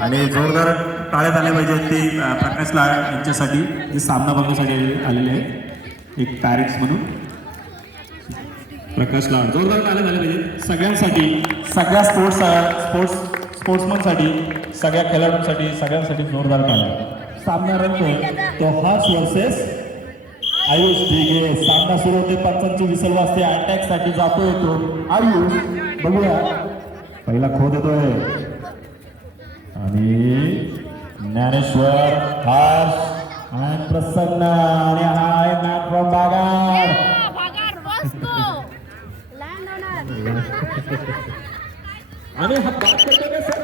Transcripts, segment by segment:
आणि जोरदार टाळ्या झाल्या पाहिजे ते प्रकाश लाड यांच्यासाठी जे सामना बघण्यासाठी आलेले आहेत एक पॅरेंट्स म्हणून. प्रकाश लाड जोरदार टाळ्या झाल्या पाहिजे सगळ्यांसाठी, सगळ्या स्पोर्ट्समनसाठी, सगळ्या खेळाडूंसाठी, सगळ्यांसाठी जोरदार टाळ्या. सामना रंगतोय तो हर्ष वर्सेस आयुष दिघे. सामना सुरू होते, पंचांची विसल वाजते, अटॅक साठी जातोय तो आयुष. बघूया पहिला खोद येतोय आणि ज्ञानेश्वर, हर्ष आणि प्रसन्न आणि हाय मॅन फ्रॉम बागाड. आणि हा बॅट करतो का सर?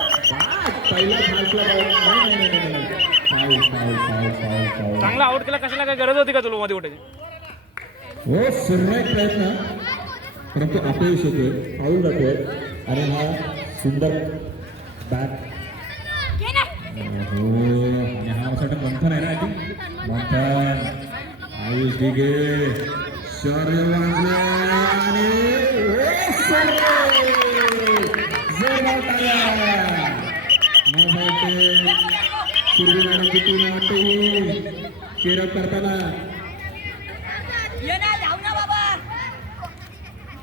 पहिला चांगला आउट केला, कशाला काय गरज होती का तुला मध्ये उठायची? हो सुरेख प्रयत्न, परंतु अपयश होतोय, फाऊल जातोय. आणि हा सुंदर बॅट आणि हा असं मंथन आहे ना, आधी मंथन आयुष दिघे शौर्य आणि पूर्वी मॅडमची टीम वाटते चेअरअप करताना.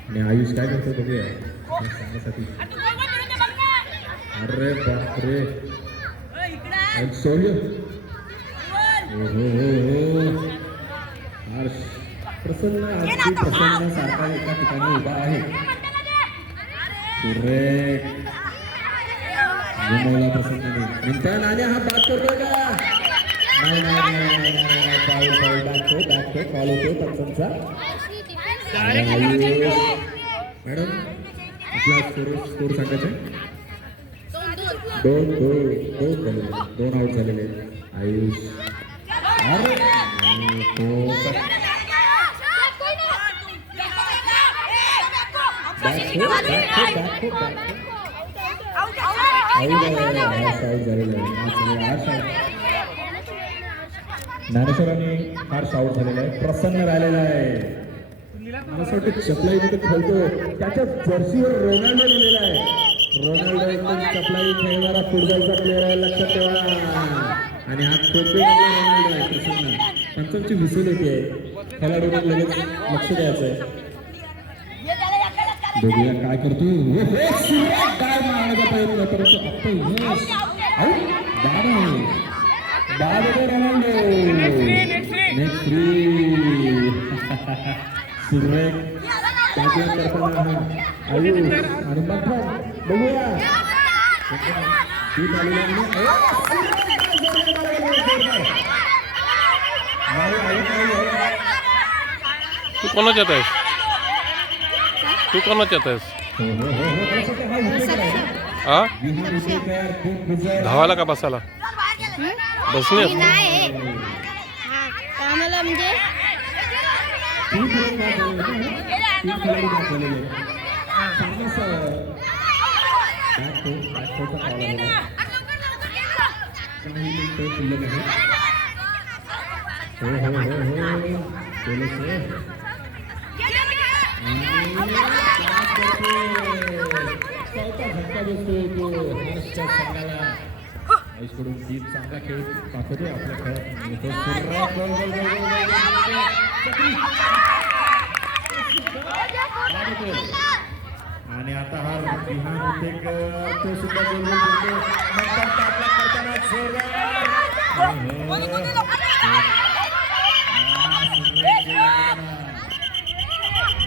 आणि आयुष काय करतो बघूया सांगण्यासाठी. अरे बापरे शौर्य हर्ष प्रसन्न प्रसन्न सारखा एका ठिकाणी उभा आहे. सुरेख घुमवला प्रसन्नाने. मिंटन आणि हा बात करतोय का? नाही पाऊल दाखतो कॉल होतो पंचांचा. मॅडम आपला स्कोर सांगायचा आहे. दोन आउट झालेले आहेत. आयुष अरे ज्ञानेश्वरांनी फार आउट झालेला आहे. प्रसन्न राहिलेला आहे. मला असं वाटतं चपलाई तिथे खेळतो, त्याच्या जर्सीवर रोनाल्डो लिहिलेला आहे. रोनाल्डो एकदम चपलाई खेळणारा फुटबॉलचा प्लेअर आहे, लक्षात ठेवा. आणि हा टोपी रोनाल्डो आहे. प्रसन्न पंचांची विसल येते, खेळाडूंना लगेच लक्ष द्यायचं आहे. बघूया काय करतो. काय मारण्याचा प्रयत्न, परंतु रोनाल्डो नेक्स्ट फ्री सुरेख करताना आयुष आणि मग बघूया तू कोणाच येत आहेस? तू कोणाच येत आहेस? हा धावायला का बसायला? बसले आम्हाला म्हणजे कडून तीन चांगला खेळ दाखवतोय आपल्या खेळात. आणि आता हा विहान होते तो सुद्धा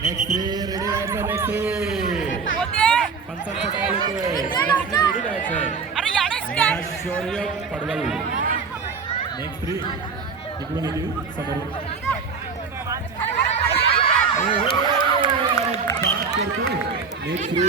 नेक्स्ट रेडी राहायचं. नेक्स्ट पंचांचा कॉल येतोय, रेडी राहायचं. शौर्य पडवल नेक्स्ट थ्री इकडून येतील समोर. नेक्स्ट थ्री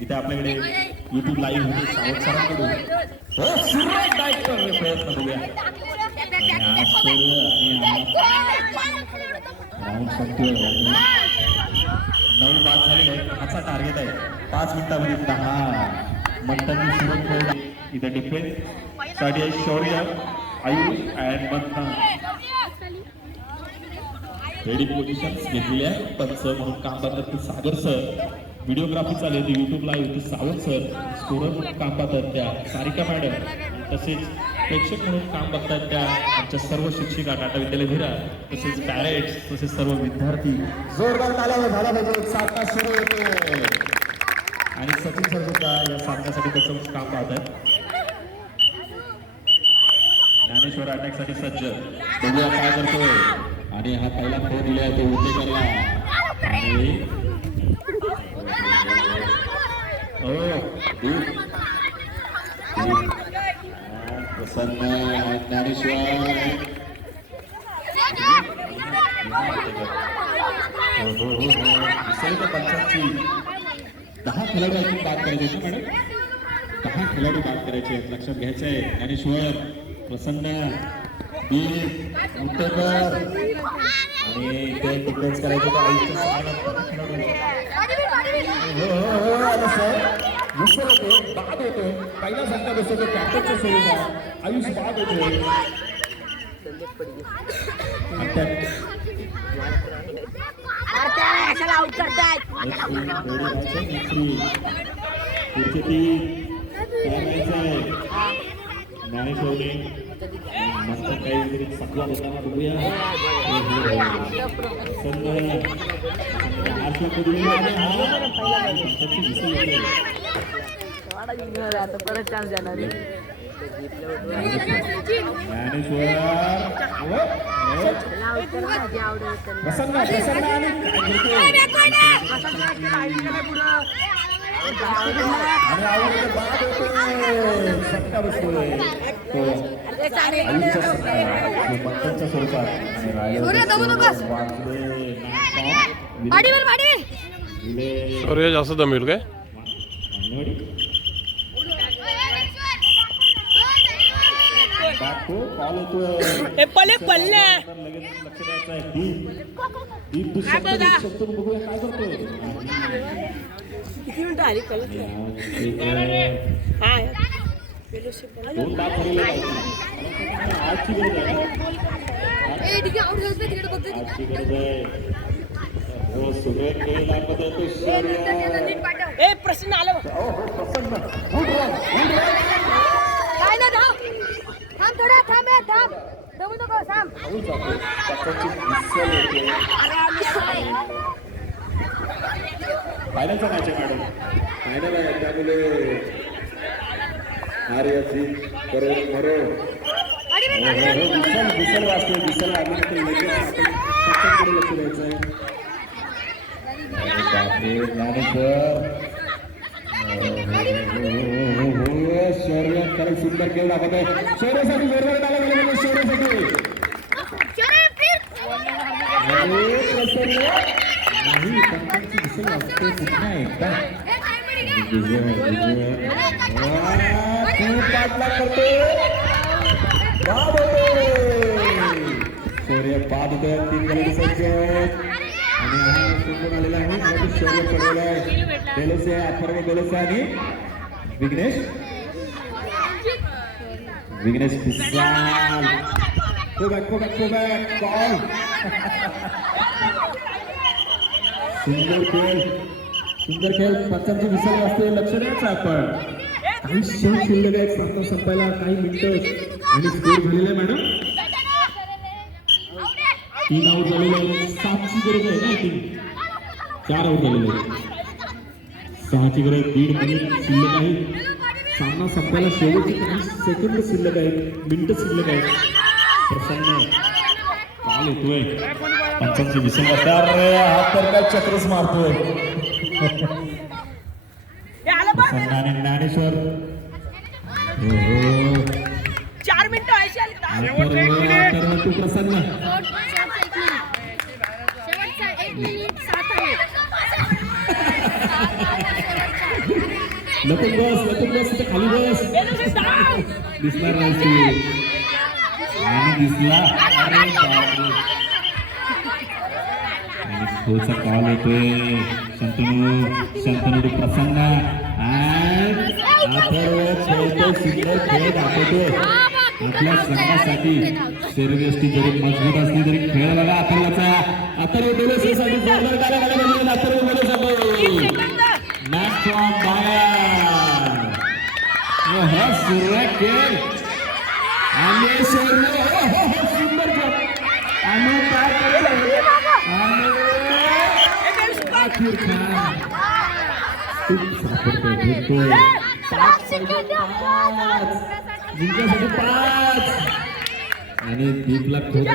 इथे आपल्याकडे युट्यूब लाईव्ह होते सावध सरांकडून हो सुरुवात डायरेक्ट प्रयत्न बघूया राऊंड संपतोय 9 बाद झालेले आहेत हाचा टार्गेट आहे 5 मिनिटांमध्ये 10 मंथननी सुरुवात केली इथे डिफेन्स साठी आहे शौर्य Ayush and Manthan ready positions घेतलेली आहे पंच म्हणून काम करतात ते सागर सर व्हिडिओग्राफी चालू होती युट्यूब लाईव्ह होती सावंत सर स्कोरर म्हणून काम पाहतात त्या सारिका मॅडम तसेच प्रेक्षक म्हणून काम बघतात त्या आमच्या सर्व शिक्षिका टाटा विद्यालय भिरा तसेच पॅरेंट्स तसेच सर्व विद्यार्थी जोरदार तालावर झाला पाहिजे सामना सुरू होतो आणि सचिन सर सुद्धा या सामन्यासाठी त्याचं काम पाहतात ज्ञानेश्वर अटॅकसाठी सज्ज बघूया काय करतोय आणि हा पहिला फोन दिला तो उतेकरला आणि प्रसन्न ज्ञानेश्वर पंचांची 10 खेळाडू अजून बाद करायचे ना मॅडम 10 खेळाडू बाद करायचे लक्षात घ्यायचं आहे ज्ञानेश्वर प्रसन्न उतेकर आणि ते डिफेन्स करायचं तर आयुष्य विसर होतो बाद होतो पहिला झटका बसतो कॅप्टनच्या सोयीचा आयुष बाद होतो ज्ञानेश्वरने नंतर काहीतरी सकला देताना बघूया परत चान्स देणार शौर्य जास्त दमेल काय पल्ले पल्ले लक्ष द्यायचं आहे दीप दुसऱ्या बघूया काय करतोय किती मिनिटं आली कळत दोन बाद झालेले आजची गरज आहे आजची गरज आहे हो सुरेख खेळ दाखवत आहे तो शौर्य ए प्रश्न आलं प्रसन्न काय ना थांब थांब थोडा थांब थांब दमू नको थांब फायनलचा मॅच आहे मॅडम फायनल आहे त्यामुळे आर्यची करो मरो विसल वाचतोय विसल लागली तर लगेच आपण लक्ष द्यायचं आहे ज्ञानेश्वर शौर्य खरं सुंदर खेळ दाखवत आहे शौर्यासाठी जोरदार टाळ्या झाल्या पाहिजे शौर्यासाठी नाही पंचांची विषय वाचते पुन्हा एकदा करतो शौर्य बाद होतोय 3 गडी सज्ज आणि हा सुंदर आलेला आहे शौर्य पडलेला आहे बेलोसे अपर्व बेलोसे आणि विघ्नेश पिसाल go back ball सुंदर खेळ पंचांची विसर असते लक्ष द्यायचं आपण काही क्षण शिल्लक आहेत सामना संपायला काही मिनिटं आणि स्कोर झालेला आहे मॅडम 3 आउट झालेले आहेत 7ची गरज आहे ना 4 आउट झालेले आहेत 6ची गरज 1.5 मिनिट शिल्लक आहे सामना संपायला शेवटची काही सेकंद शिल्लक आहेत मिनिटं शिल्लक आहेत प्रसन्न काल येतोय पंचांची विसर हा तर काय चक्रच मारतोय ज्ञानेश्वर 4 मिनिटं तू प्रसन्न लपून बस तिथे खाली बस. दिसणार नाही तू. आणि दिसला. अरे बापरे. आणि खोचा कॉल येतोय. शंतनू प्रसन्न खेळतो सुंदर खेळ दाखवतो. आपल्या संघासाठी शरीरयष्टी जरी मजबूत असली तरी खेळ बघा अथर्वचा. अथर्व डोलेसाठी जोरदार टाळ्या झाल्या पाहिजे. अथर्व डोलेसाठी मॅच फ्रॉम बायर. हा सुरेख खेळ आणि सुंदर जॉब. आणि काय करतो आखिर खान खूप सापडतो भेटतो. जिंकण्यासाठी 5 आणि दीपला खूप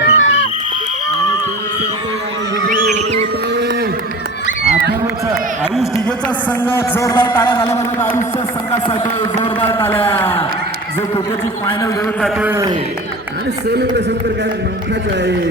आयुष दिघेचा संघ जोरदार टाळ्या झाल्या म्हणजे आयुषच्या संघासाठी जोरदार टाळ्या. जो क्रिकेटची फायनल घेऊन जातोय आणि सेलिब्रेशन तर काय नमखाच आहे.